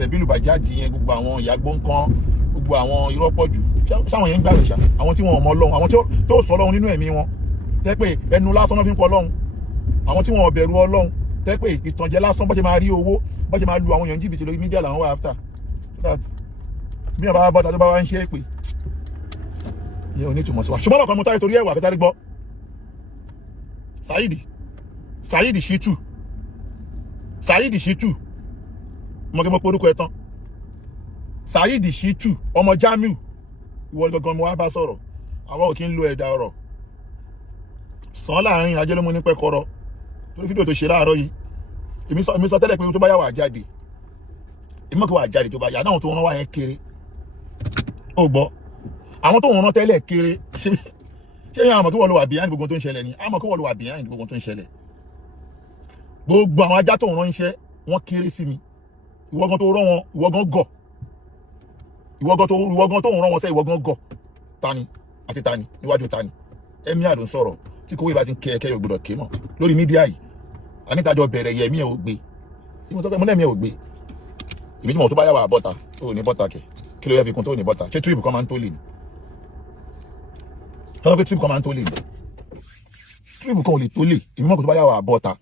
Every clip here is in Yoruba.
sẹ̀bílù bàjáàjì yẹn gbogbo àwọn ìyàgbọ́n kan gbogbo àwọn irọ́ pọ̀ jù sáwọn yẹn ń gbàgbé ṣá àwọn tí wọn mọ Ọlọ́run àwọn tó sọ Ọlọ́run nínú ẹ̀mí wọn tẹ́ pé ẹnu lásán náà fi ń pọ̀ Ọlọ́run àwọn tí wọn bẹ̀rù Ọlọ́run tẹ́ pé ìtànjẹ lásán bó ṣe máa rí owó bó ṣe máa lu àwọn èèyàn jìbìtì lórí mídíà làwọn wà after so that bí wọn bá bọ́ta tó bá wá ń ṣe é pé ìyẹn ò ní túmọ̀ sí wa ṣùgbọ́n ọkàn mo táyé torí ẹ̀wà àfẹ́tárí gbọ́ Saheed Shittu mo kí mo porúkọ ẹ tán Saheed Shittu ọmọ Jamiu ìwọ gangan mo wá bá sọ̀rọ̀ àwọn ò kí ń lo ẹ̀dà ọ̀rọ̀ sàn láàrin ajé ló mú ní pẹ́kọ́rọ́ torí fídíò tó ṣe láàárọ̀ yìí èmi sọ tẹ́lẹ̀ pé tó bá yà wà jáde èmi mọ̀ kí wà jáde tó bá yà náà tó rán wá yẹn kéré ó gbọ́ àwọn tó rán tẹ́lẹ̀ kéré ṣé yẹn àmọ̀ kí wọ́n lo wà behind gbogbo tó ń ṣẹlẹ̀ ni àmọ̀ kí wọ́n lo wà behind gbogbo tó ń ṣẹlẹ̀ gbogbo àwọn ajá tó rán iṣẹ́ wọ́n kéré sí mi ìwọ gan tó rán wọn ìwọ gan gọ̀ ìwọ gan tó rán wọn sẹ́ ìwọ gan gọ̀ tani àti tani níwájú tani ẹ̀mí àlọ́ sọ̀rọ̀ tí kò wé bá ti ń kẹ́ ẹ̀kẹ́ yóò gbọdọ̀ ké mọ̀ lórí mídíà yìí ànítajọ bẹ̀rẹ̀ yẹ ẹ̀mí ẹ̀ ò gbé ìmọ̀ tó fẹ́ mọ́ ẹ̀mí ẹ̀ ò gbé ìbí tí mo tó bá yà wà bọ́ta tó ní bọ́ta kẹ̀ kí ló yẹ fi kún tó ní bọ́ta ṣé tírípù kan máa ń tó lè ní tọ́lọ́ pé tírípù kan máa ń tó lè ní tírípù kan ò lè tó lè ìbí mọ̀ tó bá yà wà bọ́ta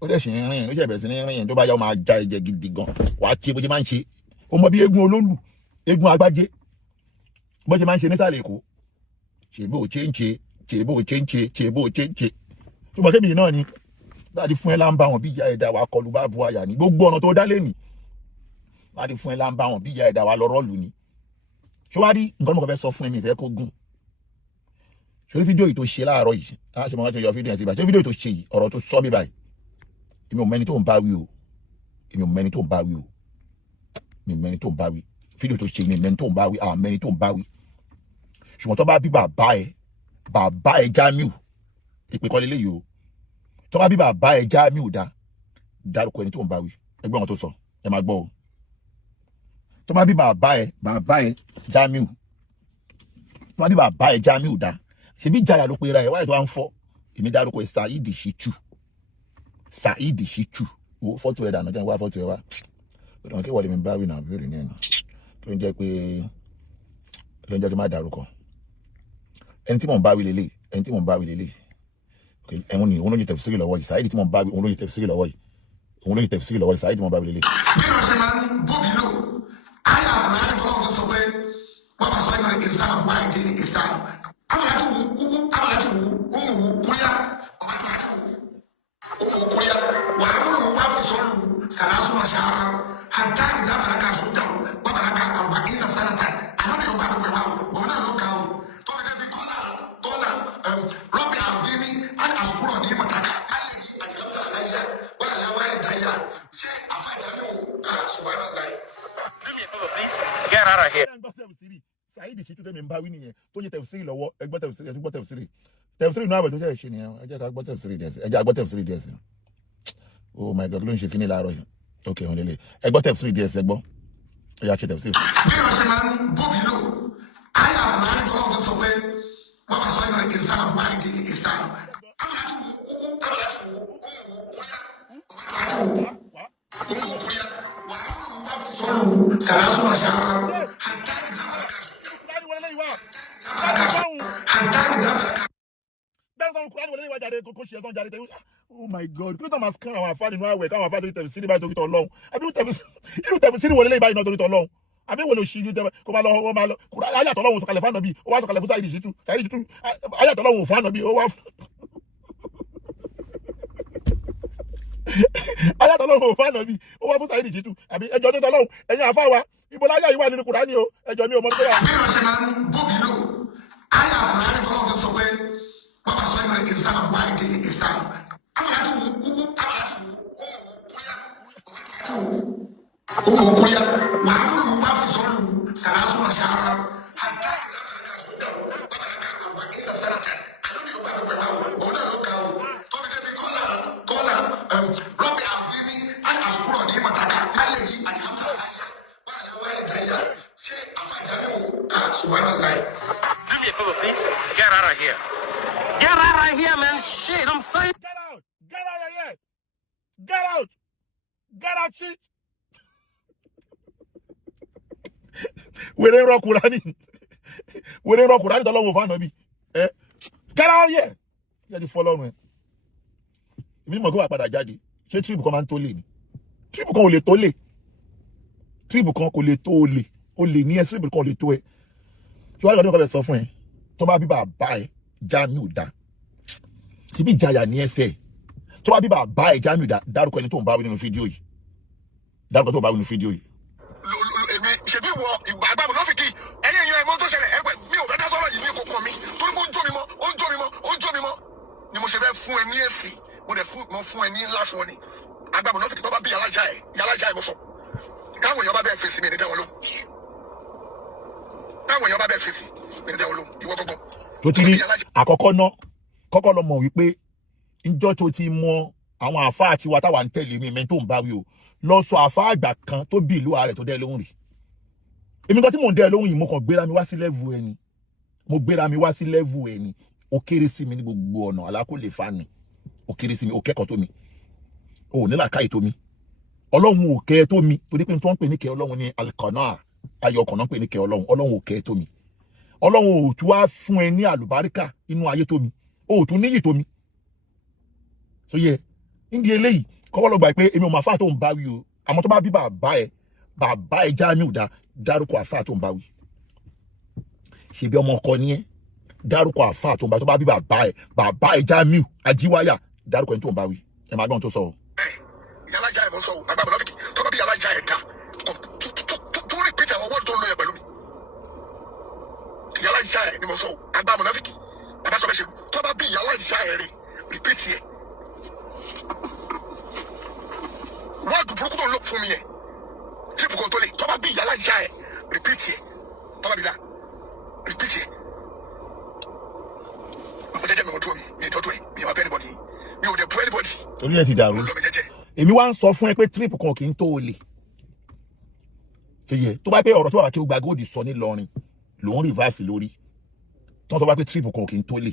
ó dẹ̀ sì ń rìn ó jẹ́ bẹ̀rẹ̀ sí ní rìn tó bá yà ó máa já ẹ̀jẹ̀ gidi gan wàá ṣe bó ṣe máa ń ṣe ó mọ bí eégún olólù eégún agbájé bó ṣe máa ń ṣe nísàlẹ̀ Èkó ṣèbó chéńché ṣùgbọ́n kébì náà ni láti fún ẹ láǹbà wọn bí ìyá ẹ̀dá wa kọlu bá bu àyà ní gbogbo ọ̀nà tó dá lé ní láti fún ẹ láǹbà wọn bí ìyá ẹ̀dá wa lọ rọ́ọ̀lù ni ṣọwárí nǹkan tí mo fẹ́ sọ fún ẹ̀mí ìfẹ́ kó gùn ṣorí fídíò yìí tó ṣe láàárọ̀ yìí láti ṣe mọ́ láti yọ fídíò yẹn sí báyìí ṣorí fídíò tó ṣe yìí ọ̀rọ̀ tó sọ mí báyìí èmi ò mẹ́ni tó ń bá wí o fídíò tó ṣe yìí mẹ́ni tó ń bá wí mẹ́ni tó ń bá wí ṣùgbọ́n tó bá bí bàbá ẹ Jamiu ìpè kọ́ lélẹ́yìí o tó bá bí bàbá ẹ Jamiu dárúkọ ẹni tó ń bá wí ẹgbẹ́ wọn tó sọ ẹ máa gbọ́ o tó bá bí bàbá ẹ Jamiu tó bá bí bàbá ẹ Jamiu ṣebí ìjayà ló pe ra ẹ wáyé tó wá ń fọ́ èmi dárúkọ ẹ Saheed Shittu o fọ́tò ẹ̀ dànù jẹ́ wá fọ́tò ẹ̀ wá ọ̀dọ̀ kí wọ́n lè mi bá wí náà bí rí ní ẹ̀nà tó ń jẹ́ pé ló ń jẹ́ kí n má dárúkọ ẹni tí mò ń bá wí lélẹ̀ ẹ̀wọ̀n ni òun ló ń tẹ̀fù sírí lọ́wọ́ yìí Saheed tí mò ń bá wí òun ló ń tẹ̀fù sírí lọ́wọ́ yìí Saheed tí mò ń bá wí lélẹ̀. bí wọ́n ṣe máa ń bóbi lò ayé àbúrò àti tọ́lọ́ tó sọ pé wọ́n bá sọ ẹ̀mọ́ ní ìsàn àbúrò àti ní ìsàn abúlájú wù kúrẹ́yà ọ̀mátúwájú wù kúrẹ́yà wà á múlò wà fi sọ́lù sàlásù àṣàrà àtàkì dábàlákà sódà wàbàlákà àrùbá ìnà sánàtà àlọ́bì ló bá pẹ̀lú àwọn òun náà ló ga o tó fi débi kọ́là rọ́bì àfínì àti àsùkúrò ní mọ̀tàkà alẹ́ yìí àdìlọ́tà aláyà wà láwálẹ̀ dáyà ṣé àfàjáde wò ká ṣùgbọ́n láì. Get out of here. Saheed Shittu tẹ́mi ń bá wí nìyẹn tó yẹ tẹ̀fùsírì lọ́wọ́ ẹgbọ́ tẹ̀fùsírì náà àwẹ̀ tó jẹ́ ìṣe nìyẹn ẹ jẹ́ ká gbọ́ tẹ̀fùsírì díẹ̀ sí oh my God ló ń ṣe kíní láàárọ̀ yìí ok wọn lélẹ̀ ẹgbọ́ tẹ̀fùsírì díẹ̀ sí ẹgbọ́ ẹ yà ṣe tẹ̀fùsírì. bí wọ́n ṣe máa ń bóbi lò ayé àbúrò àti tọ́lọ́ tó sọ pé wọ́n bá sọ ẹ̀mọ́ ní ìsàn àbúrò àti ní ìsàn abúlájú wù kúrẹ́yà wà á múlò wà fi sọ́lù sàlásù àṣàrà àtàkì dábàlákà oh my God kí ló tọ́ máa kán àwọn àfáà nínú àwẹ̀ káwọn àfáà tó tẹ̀fù sí ní báyìí torí tọ́ lọ́hùn àbí irú tẹ̀fù sí ní wọlé báyìí náà torí tọ́ lọ́hùn àbí wọlé òṣì ní tẹ̀fù kó máa lọ wọ́n máa lọ ayàtọ̀ lọ́hùn sọ̀kalẹ̀ fáànà bí ó wá sọ̀kalẹ̀ fún Saheed Shittu ayàtọ̀ lọ́hùn fáànà bí ó wá ayàtọ̀ lọ́hùn fáànà bí ó wá fún Saheed Shittu àbí ẹjọ́ tó tọ́ lọ́hùn ẹ̀yin àfáà wa ibo láyà yìí wà nínú Kùránì o ẹjọ́ mi ò mọ̀ tó wà. bí wọ́n ṣe máa ń bóbi lò ayé àbúrò àti tọ́lọ́ tó sọ pé wọ́n bá sọ ẹ̀mọ́ ní ìsàn àbúrò àti ní ìsàn abúlájú wù kúrẹ́yà wà á múlò wà fi sọ́lù sàlásù àṣàrà àtàkì dábàlákà sódà wàbàlákà àrùbá ìnà sánàtà àlọ́bì ló bá pẹ̀lú àwọn òun náà ló ga o tó fi débi kọ́là rọ́bì àfínì àti àsùkúrò ní mọ̀tàkà alẹ́ yìí àdìyàmtà aláyà wà láwálẹ̀ dáyà ṣé àfàjáde wò ká ṣùgbọ́n láì. Do me a favor, please. Get out of here. Get out of here, man. Shit, I'm saying. Get out of here. Get out, shit. wèrè rọ Kùránì tọ́lọ́wọ́ fún ànábì get out here yẹ ti fọlọ́run ẹ̀ èmi mọ̀ kí wà padà jáde ṣé tíríbù kan máa ń tó lè ní tíríbù kan ò lè tó lè tíríbù kan kò lè tó olè olè ní ẹ tíríbù kan ò lè tó ẹ ṣùgbọ́n àgbàdo kan lè sọ fún ẹ tó bá bí bàbá ẹ Jamiu dá síbí ìjayà ní ẹsẹ̀ tó bá bí bàbá ẹ Jamiu dá dárúkọ ẹni tó ń bá wí nínú fídíò yìí dárúkọ tó ń bá wí nínú fídíò yìí. èmi ṣèbí wọ ìgbà àgbà mọ̀ lọ́fìkì ẹ̀yìn èèyàn ẹ̀mọ́ tó ṣẹlẹ̀ ẹgbẹ́ mi ò fẹ́ dá sọ́rọ̀ yìí ní kókó mi torí pé ó ń jó mi mọ́ ni mo ṣe fẹ́ fún ẹ ní èsì mo fún ẹ ní last warning àgbà mọ̀ lọ́fìkì tó bá bí yàlájà ẹ̀ mo sọ káwọn èèyàn bá bẹ́ẹ̀ fèsì mi ní dáwọn lóhùn ìwọ gbọ́gbọ́. tó ti rí àkọ́kọ́ náà kọ́kọ́ lọ mọ̀ wípé njọ́ tó ti mọ àwọn àfáà tiwa táwa ń tẹ̀lé mi mẹ́tò ń bá wí o lọ sọ àfáà àgbà kan tó bí ìlú ààrẹ tó dẹ́ lóhùn rí èmi kan tí mò ń dẹ́ lóhùn yìí mo kàn gbéra mi wá sí lẹ́vù ẹni ó kéré sí mi ní gbogbo ọ̀nà alákòlè fani ó kéré sí mi ó kẹ́kọ̀ọ́ tó mi ó ní làákàyè tó mi ọlọ́run ò kẹ́ tó mi torí pé tí wọ́n ń pè ní kẹ́ ọlọ́run ní alikana ayọ̀ ọkàn náà ń pè ní kẹ́ ọlọ́run ò kẹ́ tó mi ọlọ́run ò tún wá fún ẹ ní àlùbáríkà inú ayé tó mi ó tún níyì tó mi so yẹ nídìí eléyìí kọ́kọ́ lọ gbà pé èmi ò mọ àfáà tó ń bá wí o àmọ́ tó bá bí bàbá ẹ Jamiu dárúkọ àfáà tó ń bá wí ṣebí ọmọ ọkọ ni ẹ dárúkọ àfáà tó ń bá tó bá bí bàbá ẹ Jamiu ajíwáyà dárúkọ ẹni tó ń bá wí ẹ máa gbọ́n tó sọ o. yàlájà ẹ̀ mọ̀ sọ agbábọ̀ lọ́fìkì tó bá bí yàlájà ẹ̀ dá tó rí pété àwọn wọ́ọ̀dù tó ń lọ yẹ pẹ̀lú mi yàlájà ẹ̀ ni mo sọ agbábọ̀ lọ́fìkì bàbá sọ bẹ́ẹ̀ ṣe tó bá bí yàlájà ẹ̀ rè rìpétì ẹ̀ wọ́ọ̀dù burúkú tó ń lò fún mi yẹ tírípù kan tó lè tó bá bí yàlájà ẹ̀ rìpétì ẹ̀ tó bá bí dá rìpétì ẹ̀ ọ̀pọ̀ jẹ́jẹ́ mi ò tó mi ìtọ́jú ẹ̀ mi ò wá bẹ́ẹ̀ anybody mi ò dẹ̀ bú anybody. orí ẹ ti dàrú èmi wá ń sọ fún ẹ pé tírípù kan kì í tó o lè ṣèyẹ tó bá pé ọ̀rọ̀ tó bá kí o gba góòdì sọ ní Ìlọrin lòún rìvásì lórí tó ń sọ bá pé tírípù kan kì í tó lè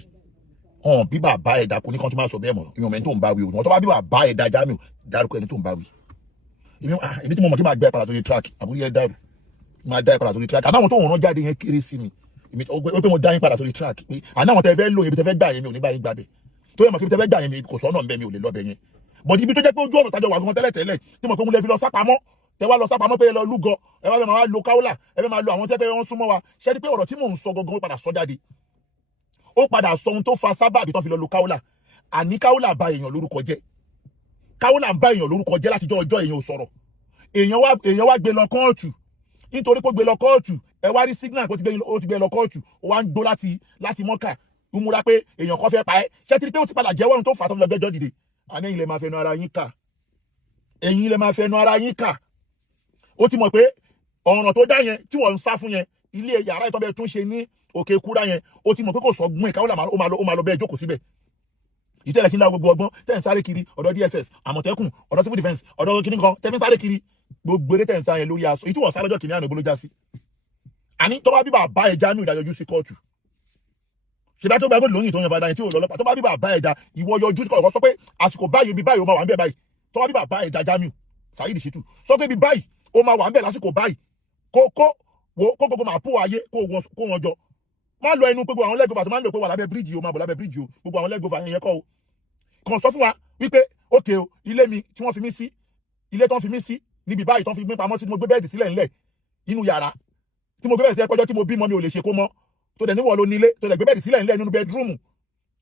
hàn bí bàbá ẹ̀dá kò ní kán tó máa sọ bẹ́ẹ̀ mọ̀ ìwọ̀n mẹ́ni tó ń bá wí o wọ́n tó bá bí bàbá ẹ̀dá Jamiu dárúkọ ẹni tó ń bá wí èmi tí mo mọ̀ kí máa gbé ìpadà sórí track àbúrò yẹn dàrú máa dá ìpadà sórí track àdáwọn tó ń rán jáde yẹn kéré sí mi èmi ó pé mo dá yín padà sórí track pé àdáwọn tẹ fẹ́ lò ibi tẹ fẹ́ gbà yẹn mi ò ní bá yín gbà bẹ̀ tó yẹ mọ̀ kí ibi tẹ fẹ́ gbà yẹn mi kò sọ́nà mbẹ́ mi ò lè lọ bẹ̀ yẹn bọ̀dì ibi tó jẹ́ pé ojú ọ̀nà tájọ wà fún tẹ́lẹ̀ tí mo pé mo lè fi lọ sápamọ́ tẹ wá lọ sápamọ́ pé ẹ lọ lúgọ ẹ wá fẹ́ máa lo Kaolat ẹ fẹ́ máa lo àwọn tẹ́ pé wọ́n súnmọ́ wa ṣẹ́ni pé ọ̀rọ̀ tí mò ń sọ gangan ó padà sọ jáde ó padà sọ ohun tó fa sábàbí tó fi lọ lo Kaolat àní Kaolat bà èèyàn lórúkọ jẹ́ Kaolat bà èèyàn lórúkọ jẹ́ látijọ́ ọjọ́ èèyàn ò sọ̀rọ̀ èèyàn wá gbé lọ kóòtù nítorí pé gbé lọ kóòtù ẹ wá rí signal pé ó ti gbé lọ kóòtù ó wá ń gbó láti mọ́kà ń múra pé èèyàn kan fẹ́ pa ẹ́ ṣé ti rí pé ó ti padà jẹ́wọ́ ohun tó fà á tó fi lọ gbẹ́jọ́ dìde àní ẹ̀yin lè máa fẹnu ara yín kà ó ti mọ̀ pé ọ̀ràn tó dá yẹn tí wọ́n ń sá fún yẹn ilé yàrá ìtọ́ bẹ́ẹ̀ tún ṣe ní òkè kúrá yẹn ó ti mọ̀ pé kò sọ gbọ́n Kaolat ó máa lọ bẹ́ẹ̀ jókòó síbẹ̀ ìtẹ́lẹ̀ kí n dá gbogbo ọgbọ́n tẹ́ ń sáré kiri ọ̀dọ̀ DSS àmọ̀tẹ́kùn ọ̀dọ̀ civil defence ọ̀dọ̀ kìnnì kan tẹ́ ń sáré kiri gbogbo eré tẹ́ ń sá yẹn lórí aṣọ ìtúwọ̀ sáré ọjọ́ kìnìún àná ìgbólójá sí àní tó bá bí bàbá ẹ̀ Jamiu ìdájọ́jú sí kóòtù ṣèdá tó gbàgbọ́ lóyìn tó yan fada yẹn tí ò lọ́lọ́pàá tó bá bí bàbá ẹ̀ dá ìwọ yọjú sí kọ̀ọ̀kan sọ pé àsìkò báyìí ibi báyìí ó máa wà ń bẹ̀ báyìí tó bá bí bàbá ẹ̀ dá Jamiu Saheed Shittu sọ pé ibi báyìí ó máa wà ń bẹ̀ lásìkò báyìí kó gbogbo máa pò ayé kó wọn jọ má lọ ẹnu pé gbogbo àwọn lẹ́gọ̀fà tó máa ń lò pé wà lábẹ́ bíríìjì o máa bọ̀ lábẹ́ bíríìjì o gbogbo àwọn lẹ́gọ̀fà yẹn kọ́ o kàn sọ fún wa wípé ókè o ilé mi tí wọ́n fi mí sí ilé tó ń fi mí sí níbi báyìí tó ń fi mí pamọ́ sí tí mo gbé bẹ́ẹ̀dì sílẹ̀ ńlẹ̀ inú yàrá tí mo gbé bẹ́ẹ̀dì sílẹ̀ pẹ́jọ́ tí mo bímọ mi ò lè ṣe kó mọ́ tó dẹ̀ níwọ̀ ló nílé tó dẹ̀ gbé bẹ́ẹ̀dì sílẹ̀ ńlẹ̀ nínú bẹ́ẹ̀dúrúmù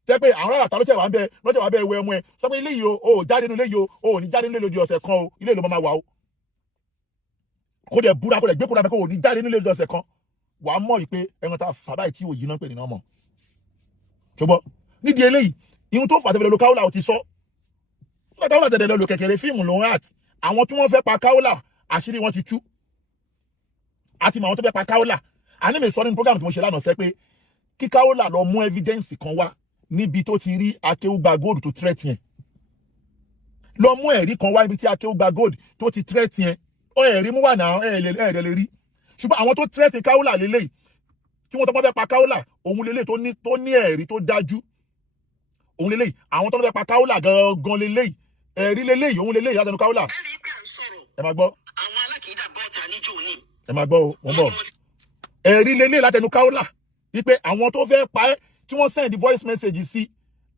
tẹ́ pé àwọn ará àtàlọ́tẹ̀ wà ń bẹ lọ́tẹ̀ wà bẹ ẹwẹ́ ọmọ ẹ sọ pé ilé yìí o jáde nínú ilé yìí o ò ní jáde nínú ilé lójú ọ̀sẹ̀ kan o ilé ìlú máa wà o kó dẹ̀ búra kó dẹ̀ gbé kúra pé kó ò ní jáde nínú ilé lójú ọ̀sẹ̀ kan wàá mọ̀ yìí pé ẹran tá a fà báyìí tí òyìn náà pè ní náà mọ̀ ṣùgbọ́n nídìí eléyìí ihun tó fà tẹ́fẹ́ lọ Kaolat ò ti sọ Kaolat tẹ̀lé lọ kẹ̀kẹ́rẹ́ fíìmù ló ń hàt àwọn tí wọ́n fẹ́ pa Kaolat àṣírí wọn ti tú àti mọ àwọn tó fẹ́ pa Kaolat àní mi sọ nínú program tí mo ṣe lánàá sẹ́ pé kí Kaolat lọ mú evidence kan wá níbi tó ti rí Akéwùgbà Gold tó threat yẹn lọ mú ẹ̀rí kan wá níbi tí Akéwùgbà Gold tó ti threat yẹn ó ẹ̀rí mú wà náà ẹ̀ẹ́dẹ̀ lè rí ṣùgbọ́n àwọn tó threat Kaolat lélẹ́yìí tí wọ́n tó bá fẹ́ pa Kaolat òun lélẹ́yìí tó ní ẹ̀rí tó dájú òun lélẹ́yìí àwọn tó fẹ́ pa Kaolat gangan lélẹ́yìí ẹ̀rí lélẹ́yìí òun lélẹ́yìí látẹnu Kaolat ẹ máa gbọ́. àwọn alákìídà bọ́ọ̀tà níjó ní ẹ máa gbọ́ o mo ń bọ̀ ẹ̀rí lélẹ̀ látẹnu Kaolat wípé àwọn tó fẹ́ pa ẹ́ tí wọ́n send voice message sí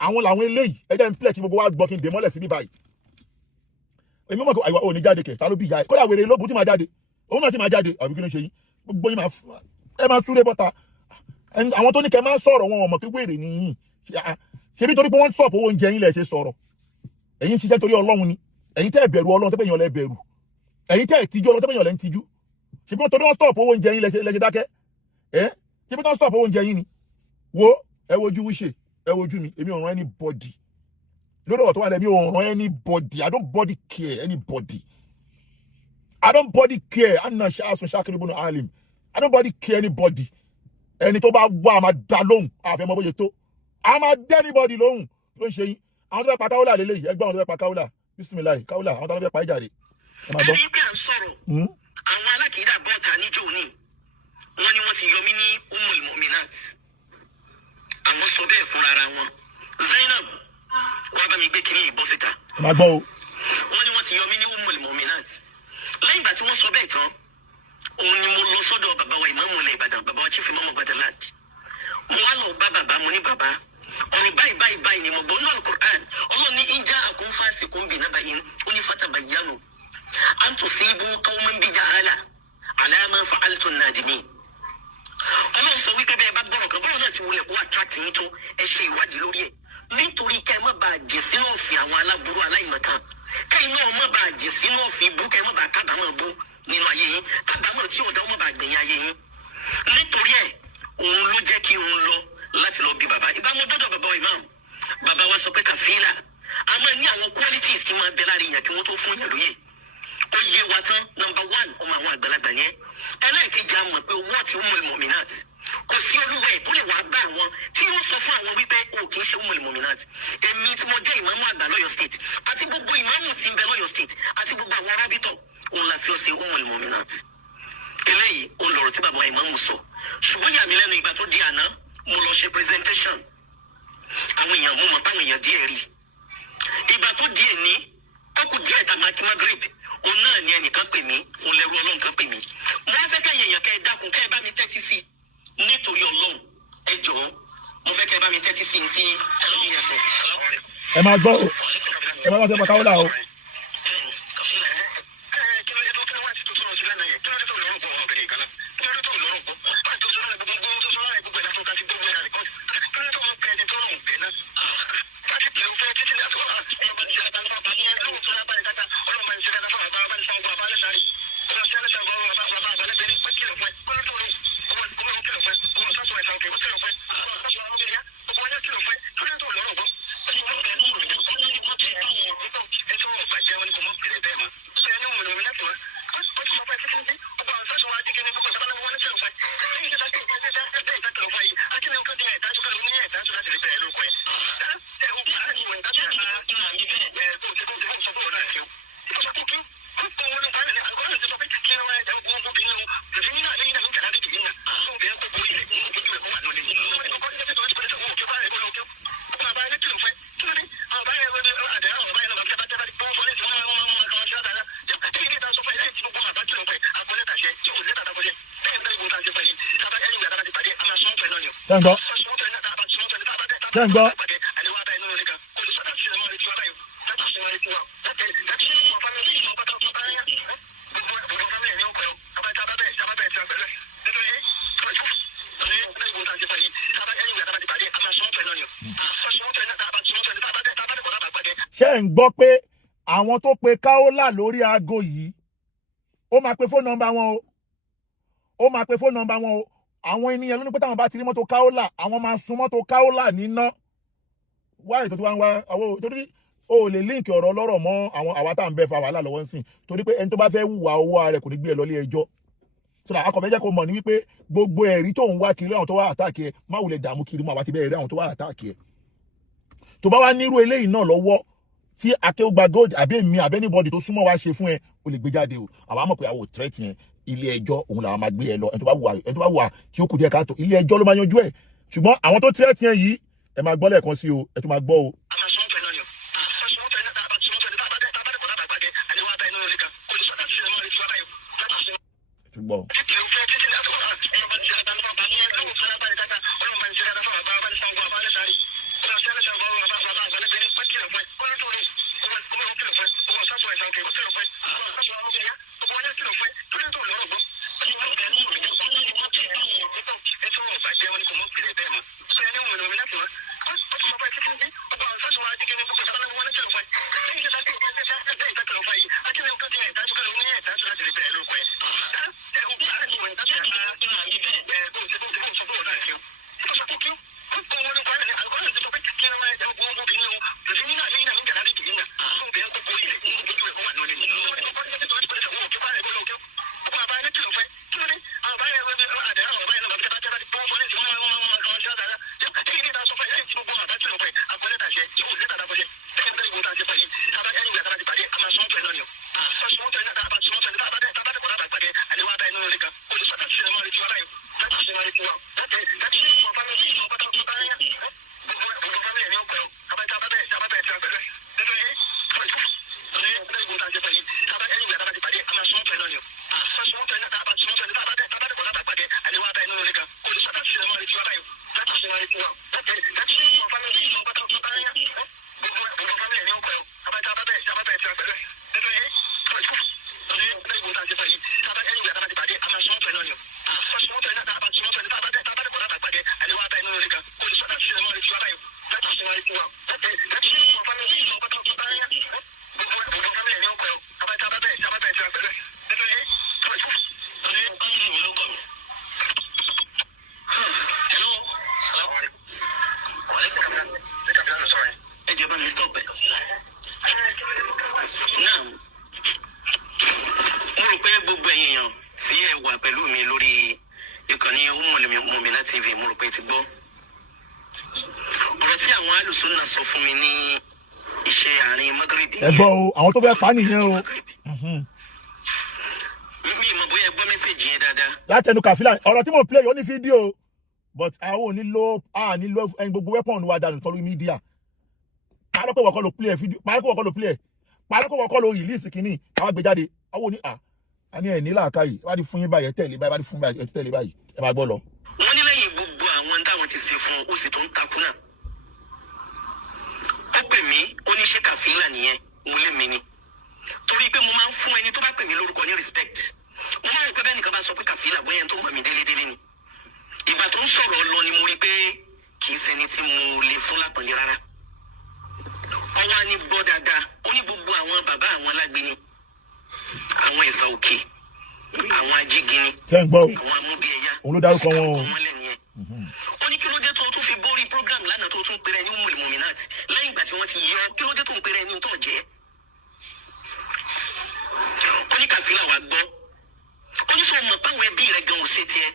àwọn làwọn eléyìí ẹ jẹ́ n play kí gbogbo wa gbọ́ kí n dè mọ́lẹ̀ sí bí báyìí èmi mọ̀ kó àyíwá ò ní jáde kẹ̀ ta ló bí ìyá ẹ̀ kódà wèrè lóògùn tí máa jáde òun náà tí máa jáde àbí kí ló ń ṣe yín gbogbo yín ẹ máa súré bọ́ta àwọn tó ní kẹ́ máa sọ̀rọ̀ wọn ọmọ pé wèrè ni yín ṣe bí torí pé wọ́n sọ̀pọ̀ owó oúnjẹ yín lẹ̀ ṣe sọ̀rọ̀ ẹ̀yin ṣiṣẹ́ torí Ọlọ́run ni ẹ̀yin tẹ́ bẹ̀rù Ọlọ́run tẹ́ bẹ̀yàn lẹ bẹ̀rù ẹ̀yin tẹ́ tijú Ọlọ́run tẹ́ bẹ̀yàn lẹ ń tijú ṣe bí wọ́n torí wọ́n sọ̀pọ̀ owó oúnjẹ yín lẹ̀ ṣe dákẹ́ ṣe bí wọ́n sọ̀pọ̀ owó oúnjẹ yín ni wo ẹ wojú wíṣe ẹ wojú mi èmi ò ràn anybody lórí ọ̀rọ̀ tó wà lẹ́mi ò ràn anybody I don't body care anybody I don't body care anna ṣáàsùn ṣáàkiri alim I don't body care anybody ẹni tó bá wá máa dá lóhùn àfẹ́ mọ́ bóyá tó a máa dẹ́ anybody lóhùn ló ń ṣe yín àwọn tó fẹ́ pa Kaolat lélẹ́yìí ẹgbẹ́ àwọn tó fẹ́ pa Kaolat bisimilayi Kaolat àwọn tó fẹ́ pa ìjàre ẹ máa gbọ́. ẹni pé à ń sọ̀rọ̀ àwọn alákìídà bọ́ta níjọ́ ní wọ́n ní wọ́n ti yọ mí ní Ummul Mu'minat àwọn sọ bẹ́ẹ̀ fúnra ara wọn Zainab wàá bá mi gbé kiri ìbọn síta. ẹ máa gbọ́ o. wọ́n ní wọ́n ti yọ mí ní Ummul Mu'minat lẹ́yìn ìgbà tí wọ́n sọ bẹ́ẹ̀ tán òun ni mo lọ sọ́dọ̀ bàbá wa ìmáàmù ilẹ̀ Ìbàdàn bàbá wa chief imam Badalad mo wá lọ bá bàbá mo ní bàbá ọ̀rọ̀ báyìí ni mo gbọ́ nínú Al-Qur'an Ọlọ́run ní in ja'akum fasiqun binaba'in ó ní fatabayyanu an tusibu qawman bijahala ala ma fa'altum nadimin. Ọlọ́run sọ wípé bẹ́ẹ̀ bá gbọ́rọ̀ kan bọ́ọ̀ náà ti wọlé kó attract yín tó ẹ ṣe ìwádìí lórí ẹ̀ nítorí kẹ́ ẹ má bàa jìn sínú òfin àwọn aláburú aláìmọ̀kan kẹ́yìn náà má bàa jìn sínú òfin bú kẹ́ ẹ má bàa kábàámọ̀ bú nínú ayé yín kábàámọ̀ tí ọ̀dà ọmọ bàa gbẹ̀yìn ayé yín. Nítorí ẹ̀ òun ló jẹ́ kí òun lọ láti lọ bí bàbá ìbámu dọ́dọ̀ bàbá wa imam bàbá wa sọ pé kàfílà a máa ní àwọn qualities tí máa bẹ lára èèyàn kí wọ́n tó fún yàn lóye ó yé wa tán number 1 ọmọ àwọn àgbàlagbà yẹn ẹlẹ́ẹ̀kejì a mọ̀ pé owó ti Ummul Mu'minat kò sí olúwa ẹ̀ tó lè wá bá àwọn tí wọ́n sọ fún àwọn wípé o kì í ṣe Ummul Mu'minat èmi tí mo jẹ́ ìmáàmù àgbà lọ́yọ̀ state àti gbogbo ìmáàmù tí ń bẹ lọ́yọ̀ state àti gbogbo àwọn arábìtọ̀ òun la fi ọ sí Ummul Mu'minat eléyìí ó lọ̀rọ̀ tí bàbá ìmáàmù sọ ṣùgbọ́n yà mí lẹ́nu ìgbà tó di àná mo lọ ṣe presentation àwọn èèyàn mú mọ báwọn èèyàn díẹ̀ rí ìgbà tó di èní ó kù díẹ̀ tá máa kí Maghrib òun náà ni ẹnìkan pè mí òun lẹ́rú Ọlọ́run kan pè mí mo wá fẹ́ kẹ́yìn èèyàn kẹ́ ẹ dákun kẹ́ ẹ bá mi tẹ́tí sí nítorí Ọlọ́run ẹ jọ̀ọ́ mo fẹ́ kẹ́ ẹ bá mi tẹ́tí sí ti ẹlòmíràn sọ. ẹ máa gbọ́ o ẹ máa gbọ́ Kaolat o. Tẹ́ǹgbọ́. Ṣé ń gbọ́ pé àwọn tó pe Kaolat lórí aago yìí ó máa pe fóònù nọ́mbà wọn o ó máa pe fóònù nọ́mbà wọn o àwọn ènìyàn ló ní pé táwọn bá ti rí mọ́tò Kaolat àwọn máa sun mọ́tò Kaolat níná wáyé tó ti wá ń wá àwọn torí o lè líǹkì ọ̀rọ̀ ọlọ́rọ̀ mọ́ àwọn àwa tá à ń bẹ fa wàhálà lọ́wọ́ ń sìn torí pé ẹni tó bá fẹ́ hùwà owó rẹ̀ kò ní gbé ẹ lọ ilé ẹjọ́ so akọ̀fẹ́ jẹ́ kó mọ̀ ní wípé gbogbo ẹ̀rí tó ń wá kiri àwọn tó wá àtàkì ẹ má wulẹ̀ dààmú kiri mọ́ àwa ti bẹ́ẹ̀ rí àwọn tó wá àtàkì ẹ tó bá wá nírú eléyìí náà lọ́wọ́ tí akéwògbà gold àbí èmi àbí anybody tó súnmọ́ wá ṣe fún ẹ o lè gbé jáde o àwa mọ̀ pé àwọn ò threat yẹn ilé ẹjọ́ òun làwọn máa gbé ẹ lọ ẹni tó bá wà tí ó kù díẹ̀ káàtó ilé ẹjọ́ ló máa yanjú ẹ̀ ṣùgbọ́n àwọn tó threat yẹn yìí ẹ máa gbọ́ lẹ́ẹ̀kan sí o ẹ tún máa gbọ́ o. Tubo. Ebo, àwọn tó fẹ́ pa nìyẹn o. Látẹnu Kàfílà, ọ̀rọ̀ tí mo play ó ní fídíò, but àwọn ò ní lo ẹni gbogbo weapon wa dànù torí media. Parọ́ pé wọ́n kọ́ ló play fídíò, parọ́ pé wọ́n kọ́ ló play, parọ́ pé wọ́n kọ́ ló release kìíní, àwọn gbé jáde, àwọn ò ní a ní ẹ̀ ní làákàyè, wá di fún yín báyìí, tẹ̀lé báyìí, wá di fún báyìí, tẹ̀lé báyìí, ẹ máa gbọ́ lọ. Wọ́n ní lẹ́yìn gbogbo àwọn táwọn ti ṣe fún ó sì tó ń takú náà. Ó pè mí, ó ní ṣé Kàfílà nìyẹn, mo lé mi ni. Torí pé mo máa ń fún ẹni tó bá pè mí lórúkọ ní respect. Mo máa rí pé bẹ́ẹ̀ nìkan bá sọ pé Kàfílà bóyá ẹni tó mọ̀ mí délédélé ni. Ìgbà tó ń sọ̀rọ̀ lọ ni mo rí pé kì í ṣẹni tí mo lè fún lápọ̀nlé rárá. Ọwọ́ á ní gbọ́ dáadáa, ó ní gbogbo àwọn bàbá àwọn alágbèéní, àwọn ìsà òkè, àwọn ajígini, àwọn amúbíẹ̀yà, òun ló dárúkọ wọn o. Ó ní kí ló dé tó tún fi borí program lánàá tó tún pèrè ní Ummul Muminat lẹ́yìn ìgbà tí wọ́n ti yẹ ọ́, kí ló dé tó ń pèrè ní tó jẹ́? Ó ní Kàfílà wá gbọ́, ó ní sọ mọ̀ páwọn ẹbí rẹ̀ gan ò ṣe tiẹ̀.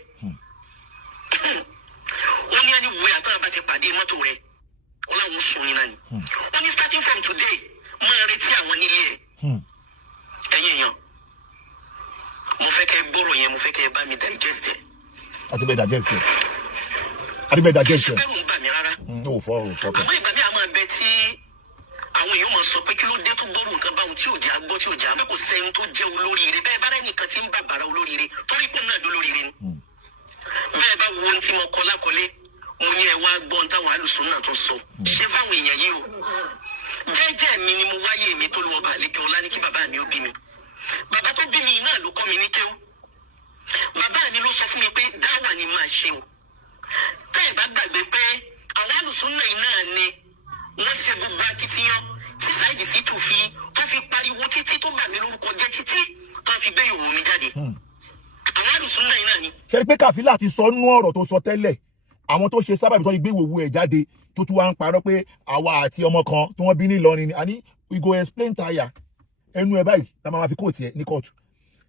Ó ní ẹni wo àtọ́ àbá ti pàdé mọ́tò rẹ̀, ó láwọn sùn ní náà ni. Ó ní starting from today máa retí àwọn nílé ẹ̀. Ẹ̀yin èèyàn, mo fẹ́ kẹ́ gbọ́rọ̀ yẹn, mo fẹ́ kẹ́ bá mi digest ẹ̀. Àti bẹ́ẹ̀ digest ẹ̀. Àti bẹ́ẹ̀ digest ẹ̀. Bẹ́ẹ̀ ń bà mí rárá. Ó fọ́ kan. Àwọn ìgbà mi àmọ́ ẹbẹ tí àwọn èèyàn máa sọ pé kí ló dé tó gbọ́rọ̀ nǹkan báwọn tí ò jẹ́ agbọ́ tí ò jẹ́ àmọ́ kò sẹ́yìn tó jẹ́ olóríire bẹ́ẹ̀ bá rẹ́nìkan tí ń bàbàrà olóríire torí pé náà dó olóríire ni. Bẹ́ẹ̀ bá wo ohun tí mo kọ lákọlé mo ní ẹ wá gbọ́ ohun táwọn alùsùn náà tó sọ ṣé fáwọn èèyàn yìí o. Jẹ́jẹ́ mi ni mo wáyé mi tó lọ́wọ́ bàálẹ̀ ọlá ní kí bàbá mi ó bí mi. Bàbá tó bí mi náà ló kọ́ mi ní kéwú. Bàbá mi ló sọ fún mi pé dáwà ni máa ṣe o. Tẹ́ ẹ bá gbàgbé pé àwọn alùsùn náà ni wọ́n ṣe gbogbo akitiyan tí Saheed Shittu tó fi pariwo títí tó bà mí lórúkọ jẹ́ títí tó fi gbé ìwò mi jáde. Àwọn alùsùn náà ni. Ṣé pé Kàfílà ti sọ nú ọ̀rọ̀ tó sọ tẹ́lẹ̀ àwọn tó ṣe sábàbí tó gbé ìwòwò ẹ̀ jáde tó tún wá ń parọ́ pé àwa àti ọmọ kan tí wọ́n bí ní Ìlọrin ni àní we go explain tire ẹnu ẹ báyìí la máa fi kóòtù ẹ ní kóòtù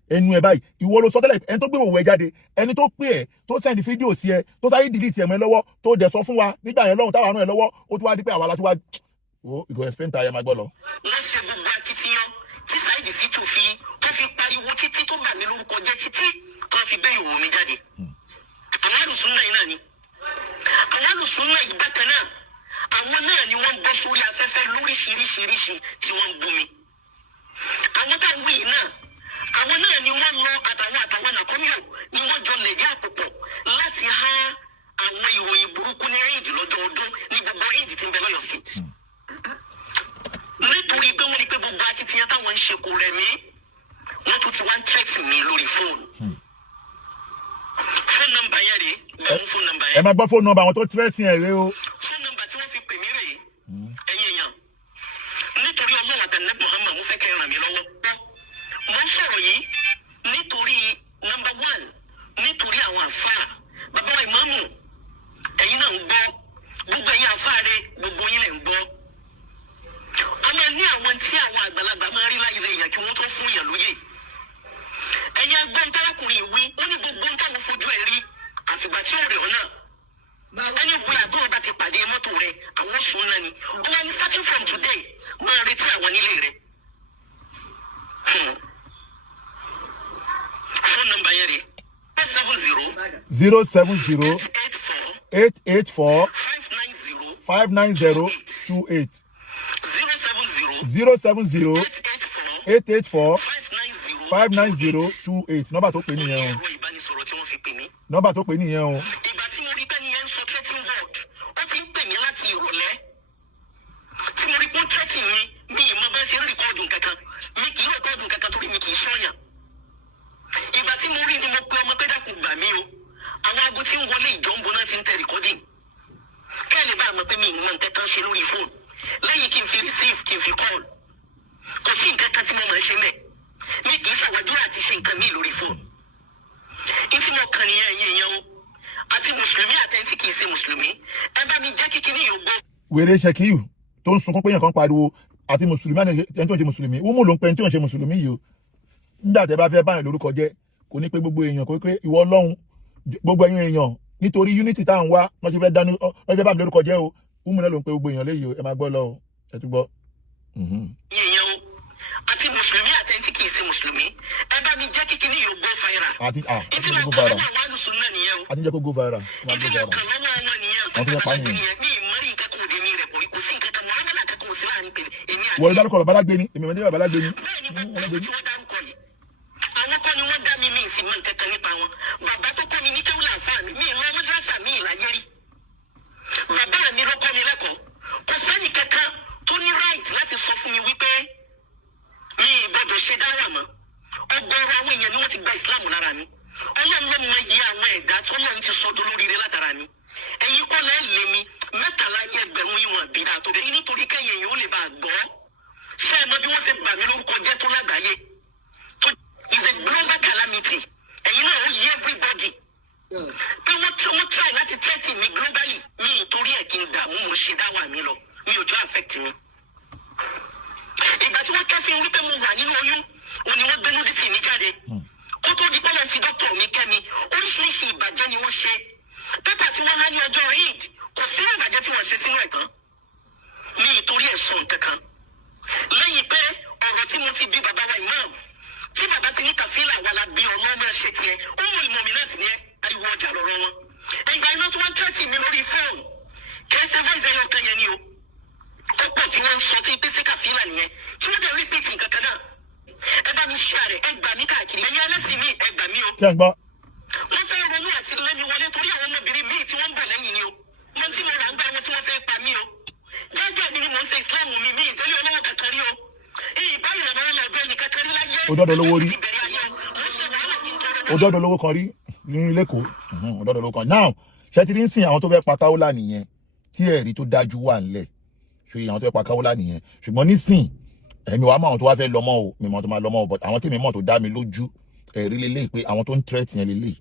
ẹnu ẹ báyìí ìwọ ló sọ tẹ́lẹ̀ ẹni tó gbé ìwòwò ẹ̀ jáde ẹni tó pè ẹ tó send fídíò sí ẹ tó sáré delete ẹ mọ́ ẹ lọ́wọ́ tó dẹ̀ sọ fún wa nígbà yẹn lọ́hùn táwa rán ẹ lọ́wọ́ ó tún wá di pé àwa la tún wá we go explain tire máa gbọ́ lọ. Wọ́n ṣe gbogbo akitiyan tí Saheed Shittu tó fi pariwo títí tó bà mí lórúkọ jẹ́ títí tó fi gbé ìwò mi jáde. Àwọn alùsùn náà ni. Àwọn alùsùn náà ìbákan náà àwọn náà ni wọ́n bọ́ sórí afẹ́fẹ́ lóríṣiríṣiríṣi tí wọ́n ń bú mi. Àwọn táwọn yìí náà àwọn náà ni wọ́n lọ àtàwọn àkọ́míò ni wọ́n jọ lẹ̀dí àpòpọ̀ láti há àwọn ìròyìn burúkú ní ríìdì lọ́jọ́ ọdún ní gbogbo ríìdì tí ń bẹ lọ́yọ̀ state. nítorí pé wọ́n ní pé gbogbo akitiyan táwọn ń ṣe kò rẹ̀ mí wọ́n tún ti wá ń text mi lórí fóònù. fóònù nọ́mbà yẹn rèé bẹ́ẹ̀ mú fóònù nọ́mbà yẹn. ẹ máa gbọ́ fóònù nọ́mbà àwọn tó tírẹ́tì ẹ̀ rẹ o. fóònù nọ́mbà tí wọ́n fi pè mí rèé ẹ̀yin èèyàn nítorí ọlọ́run àtẹnudẹ́ Muhammad mo fẹ́ kẹ́ ẹ ràn mí lọ́wọ́. mo ń sọ̀rọ̀ yìí nítorí number one nítorí àwọn àfáà bàbá wa ìmáàmù ẹ̀yin náà ń gbọ́ gbogbo ẹ̀yin àfáà rẹ gbogbo yín lẹ̀ ń gbọ́. a máa ní àwọn tí àwọn àgbàlagbà máa rí láyé rẹ̀ yàn kí wọ́n tó fún yàn lóye. ẹ̀yin agbọ́n tárakùnrin ìwé ó ní gbogbo ń táwọn fojú ẹ̀ rí àfìgbà tí ó rẹ̀ ọ́ náà. ẹni wo àgọ́ ọba ti pàdé mọ́tò rẹ̀ àwọn sùn náà ni wọ́n ní starting from today máa retí àwọn nílé rẹ̀. phone number yẹn rẹ̀ 070 884 590 590 28 070 884 590 590 28 nọ́mbà tó pè nìyẹn o. ẹ̀rọ ìbánisọ̀rọ̀ tí wọ́n fi pè mí. nọ́mbà tó pè nìyẹn o. ìgbà tí mo rí pé ní ẹ ń sọ threatening word ó ti ń pè mí láti ìrọ̀lẹ́ tí mo rí pé ó threatening mi ìmọ̀ bá ṣe ń rìkọ́ọ̀dù kankan mi kì í rìkọ́ọ̀dù kankan torí mi kì í sọ̀yàn. ìgbà tí mo rí ni mo pe ọmọ pé dákun gbà mí o àwọn aago tí ń wọlé ìjọ ń boná ti ń tẹ rìkọ́dìn kẹ́ ẹ̀ lè bá a mọ̀ pé mi ìmọ̀ nǹkan kan ṣe lórí fóònù lẹ́yìn kí n fi receive kí n fi call kò sí nǹkan kan tí mo máa ń ṣe mẹ́ mi kì í ṣàwádúrà àti ṣe nǹkan míì lórí fóònù. ìtí mo kàn nìyẹn ẹ̀yin èèyàn o àti mùsùlùmí àtẹ̀ntì kì í ṣe mùsùlùmí ẹ bá mi jẹ́ kíkiri yóò gbọ́. wèrè ṣèkíyù tó ń sunkún pé èèyàn kan pariwo àti mùsùlùmí àti ẹni tó ń ṣe mùsùlùmí wúmù ló ń pẹ ẹni tó ń ṣe mùsùlùmí yìí o. nígbà tẹ́ bá fẹ́ báyìí lórúkọ jẹ́ kò ní pé gbogbo èèyàn kò pé ìwọ Ọlọ́run gbogbo ẹ̀yin èèyàn nítorí unity tá à ń wá wọ́n ti fẹ́ dánú wọ́n fẹ́ bá mi lórúkọ jẹ́ o wúmù náà ló ń pe gbogbo èèyàn léyìí o ẹ máa gbọ́ lọ o ẹ tún gbọ́. èèyàn o àti mùsùlùmí àtẹ̀ntì kì í ṣe mùsùlùmí ẹ bá mi jẹ́ kíkiri yóò gbọ́ fàyàrà. àti ìtí mo go kàn viral lọ́wọ́ àwọn àlùsùn náà nìyẹn o. àti jẹ́ kó go viral máa ìtí go mo viral. kàn lọ́wọ́ wọn nìyẹn àwọn tó fẹ́ pa yẹn. mi ìmọ̀rí nǹkan kan òde mi rẹ̀ kò sí nǹkan kan mọ̀ ọ́nà kankan ò sí láàrin pèlè èmi àti. wọ́n dárúkọ babalágbé ni èmi mẹ́tẹ́ babalágbé ni. bẹ́ẹ̀ ni gbogbo tí wọ́n dárúkọ yìí àwọn kọ́ ni wọ́n dá mi ní ìsìn mọ́ nǹkan kan nípa wọn bàbá tó kọ́ mi ní kéwìlà àfáà mi ìlú ọmọdéṣà mi ìlàyé rí bàbá mi ló kọ́ mi lẹ́kọ̀ọ́ kò sẹ́ni kankan tó ní right láti sọ fún mi wípé mi ìgbọ́dọ̀ ṣe dáwà mọ́ ọgọ́rọ̀ àwọn èèyàn ni wọ́n ti gba Islam lára mi Ọlọ́run ló mọ iye àwọn ẹ̀dá tó lọ́run ti sọdún lóríire látara mi ẹ̀yin kọ́ lẹ́ lé mi mẹ́tàlá yẹ ẹgbẹ̀rún ìwọ̀n bí dáa tó bẹ́ẹ̀ nítorí kẹ́yìn èèyàn ó lè bá a gbọ́ ṣé ẹ mọ bí wọ́n ṣe bà mí lórúkọ jẹ́ tó lágbàáyé tó is a global calamity ẹ̀yin náà ó yí everybody pé wọ́n try láti threaten mi globally mi nítorí ẹ̀ kí n dààmú mo ṣe dáwà mi lọ mi ò jọ affect mi. ìgbà tí wọ́n kẹ́fìn wípé mo wà nínú oyún òun ni wọ́n gbé nudity mi jáde kó tó di pẹ́lẹ́ fi dọ́kítọ̀ mi kẹ́ mi oríṣiríṣi ìbàjẹ́ ni wọ́n ṣe pépà tí wọ́n há ní ọjọ́ Eid kò sí ìbàjẹ́ tí wọ́n ṣe sínú ẹ̀ tán mi nítorí ẹ̀ sọ nǹkan kan lẹ́yìn pé ọ̀rọ̀ tí mo ti bí bàbá wa imam tí bàbá ti ní kàfílà wà la bí ọmọ máa ṣe tiẹ̀ ó mú ìmọ̀ mi láti ní ẹ ariwo ọjà lọ́rọ̀ wọn ìgbà iná tí wọ́n tẹ́tì mi lórí fóònù kẹsẹ̀ voice ẹyọ kan yẹn ni o ó pọ̀ tí wọ́n ń sọ tí pèsè kàfílà nìyẹn tí wọ́n dẹ̀ repeat nǹkan kan náà ẹ bá mi share ẹ gbà mí káàkiri ẹ̀yin ẹlẹ́sìn mi ẹ gbà mí o. kí ẹ gbọ́. wọ́n fẹ́ ronú àti lẹ́mi wọlé torí àwọn ọmọbìnrin míì tí wọ́n ń bà lẹ́yìn ni o mo tí mo rà ń gbá wọn tí wọ́n fẹ́ pa mí o jẹ́jẹ́ mi ni mò ń ṣe Islam mi mí ìtẹ́lẹ̀ ọlọ́wọ́ kankan rí o ìbáyìí àbá wọn lọ́gbẹ́ ní kankan rí láyé òdọ́dọ̀ lówó rí wọ́n ṣe wàhálà kí n tọrọ náà. òdọ́dọ̀ lówó kan rí ní lẹ́kọ̀ọ́ òdọ́dọ̀ lówó kan now ṣe ti rí ń sìn àwọn tó fẹ́ pa Kaolat nìyẹn tí ẹ̀rí tó dájú wà ńlẹ̀ ṣe àwọn tó fẹ́ pa Kaolat nìyẹn ṣùgbọ́n nísìn ẹ̀mí wa mọ àwọn tó wá fẹ́ lọ́mọ́ o mi mọ̀ tó máa lọ́mọ́ o but àwọn tèmi mọ̀ tó dá mi lójú ẹ̀rí lélẹ́yìí pé àwọn tó ń threat yẹn lélẹ́yìí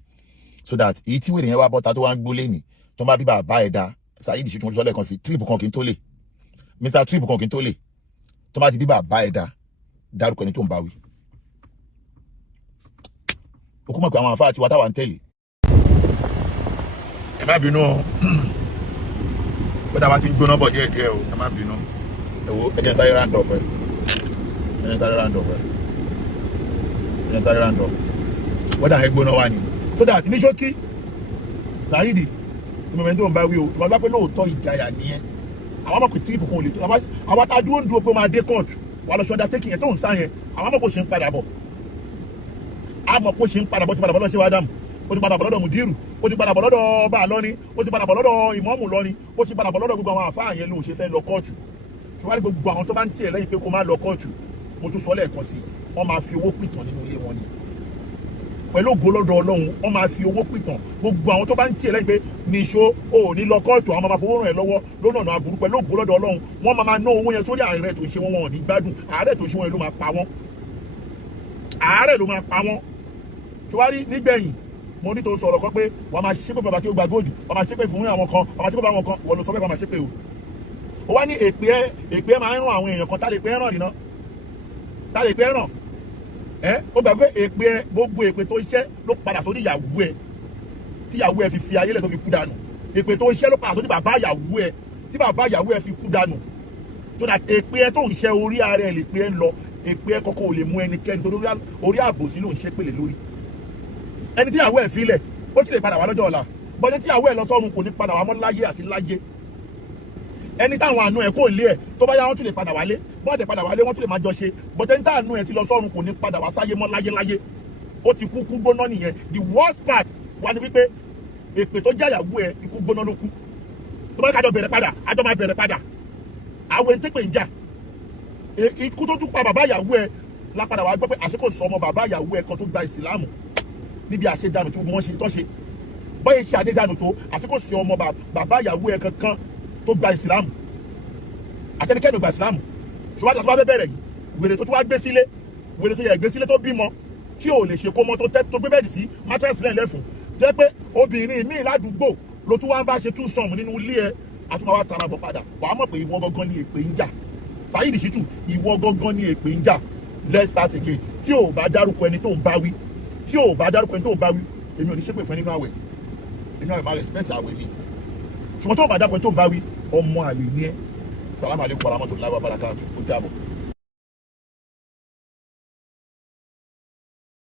so that èyí tí wèrè yẹn wá bọ́ta tó wá ń gbólé ni tó bá bí bàbá ẹ̀dá Saheed ṣe tí mo sọ lẹ́ẹ̀kan sí trip kan kí n tó lè Mr trip kan kí n tó lè tó bá ti bí bàbá ẹ̀dá dárúkọ ẹni tó ń bá wí. ó kú mọ̀ pé àwọn àfáà tiwa táwa ń tẹ̀lé. ẹ má bínú o bọ́dà wa ti ń gbóná bọ̀ díẹ̀ díẹ̀ o ẹ má bínú ẹ wo ẹ jẹ́ sáré ráńdọ̀ pẹ́ ẹ jẹ́ sáré ráńdọ̀ pẹ́ ẹ jẹ́ sáré ráńdọ̀ bọ́dà ẹ gbóná wa ni so that ní ṣókí Saheed ìmọ̀mẹ́ tó ń bá wí o tó bá gbá pé lóòótọ́ ìjayà nìyẹn àwọn ọmọ kò tí ìbùkún ò lè tó àwọn tá a dúró ń dúró pé ó máa dé court wà lọ sí undertaking yẹn tó ń sá yẹn àwọn ọmọ kò ṣe ń padà bọ̀ a mọ̀ pé ó ṣe ń padà bọ̀ lọ́dọ̀ ṣe wá dàmú ó ti padà bọ̀ lọ́dọ̀ mùdírù ó ti padà bọ̀ lọ́dọ̀ ọba lọ́ni ó ti padà bọ̀ lọ́dọ̀ ìmọ̀ọ́mù lọ́ni ó ti padà bọ̀ lọ́dọ̀ gbogbo àwọn àfáà yẹn ló ṣe fẹ́ lọ kóòtù ṣùgbọ́n gbogbo àwọn tó bá ń tiẹ̀ lẹ́yìn pé kó má lọ kóòtù mo tún sọ lẹ́ẹ̀kan sí wọ́n máa fi owó pìtàn nínú ilé wọn ni pẹ̀lú ògo lọ́dọ̀ Ọlọ́run wọ́n máa fi owó pìtàn gbogbo àwọn tó bá ń tiẹ̀ lẹ́yìn pé níṣó ò ní lọ kóòtù àwọn máa fowó ràn ẹ́ lọ́wọ́ lọ́nà ọ̀nà àbúrú pẹ̀lú ògo lọ́dọ̀ Ọlọ́run wọ́n máa ná owó yẹn sórí ààrẹ tó ṣe wọn ò ní gbádùn ààrẹ tó ṣe wọn ló máa pa wọ́n ààrẹ ló máa pa wọ́n ṣùwárí nígbẹ̀yìn mo ní tó sọ̀rọ̀ kan pé wọ́n máa ṣépè bàbá tí ó gba góòdù wọ́n máa ṣépè fún àwọn kan wọ́n máa ṣépè fún àwọn kan wọ́n ló sọ pé wọ́n máa ṣépè o ó wá ní èpè máa ń ràn àwọn èèyàn kan tá lè pé ràn nìna tá lè pé ràn ó gbà pé èpè gbogbo èpè tó iṣẹ́ ló padà sórí ìyàwó ẹ tí ìyàwó ẹ fi ayé lẹ̀ tó fi kú dànù èpè tó iṣẹ́ ló padà sórí bàbá ìyàwó ẹ tí bàbá ìyàwó ẹ fi kú dànù tó dà èpè ẹ tó ń ṣe orí ara ẹ lè pé ẹ ń lọ èpè ẹ kọ́kọ́ ò lè mú ẹnikẹ́ni tó orí àbòsí ló ń ṣe pèlè lórí ẹni tí ìyàwó ẹ filẹ̀ ó ti lè padà wá lọ́jọ́ ọ̀la bọ́dé tí ìyàwó ẹ lọ sọ́run kò ní padà wá mọ́ láyé àti láyé ẹni táwọn àánú ẹ kò lé ẹ tó bá yá wọn tún lè padà wálé bọ́ọ̀dẹ̀ padà wálé wọn tún lè máa jọ ṣe bọ́tẹ́ ní táànú ẹ ti lọ sọ́run kò ní padà wá sáyé mọ́ láyé ó ti kú gbóná nìyẹn the worst part wà ní wípé èpè tó jáyàwó ẹ ikú gbóná ló kú tó bá kájọ bẹ̀rẹ̀ padà àjọ máa bẹ̀rẹ̀ padà àwọn ẹni tẹ́pẹ̀ ń jà ikú tó tún pa bàbá ìyàwó ẹ lápadà wá gbọ́ pé àṣekò sọ ọmọ bàbá ìyàwó ẹ kan tó gba ìsìlámù níbi àṣedànù tí wọ́n ṣe tó ṣe bọ́yẹ̀ ṣe àdédànù tó àṣekò sí ọmọ bàbá ìyàwó ẹ kankan tó gba ìsìlámù àtẹnikẹ́ni gba ìsìlámù ṣùgbọ́n àti àtúwá bẹ̀rẹ̀ yìí wèrè tó tún wá gbé sílé wèrè tó yẹ gbé sílé tó bímọ tí ò lè ṣe kó mọ tó gbé bẹ́ẹ̀dì sí mattress lẹ́yìn lẹ́fún jẹ́ pé obìnrin míì ládùúgbò ló tún wá ń bá ṣe tún sọ̀mù nínú ilé ẹ àtúmọ̀ wá tara bọ̀ padà wàá mọ̀ pé ìwọ gangan ni èpè ń jà Saheed Shittu ìwọ gangan ni èpè ń jà let's start again tí ò bá dárúkọ ẹni tó ń bá wí èmi ò ní ṣépè fún nínú àwẹ̀ máa respect àwẹ̀ ni ṣùgbọ́n tó bá dárúkọ ẹni tó ń bá wí ọmọ àlè ni ẹ. Salaam alaikum warahmatullahi wabarakatuh. Ó dàbọ̀.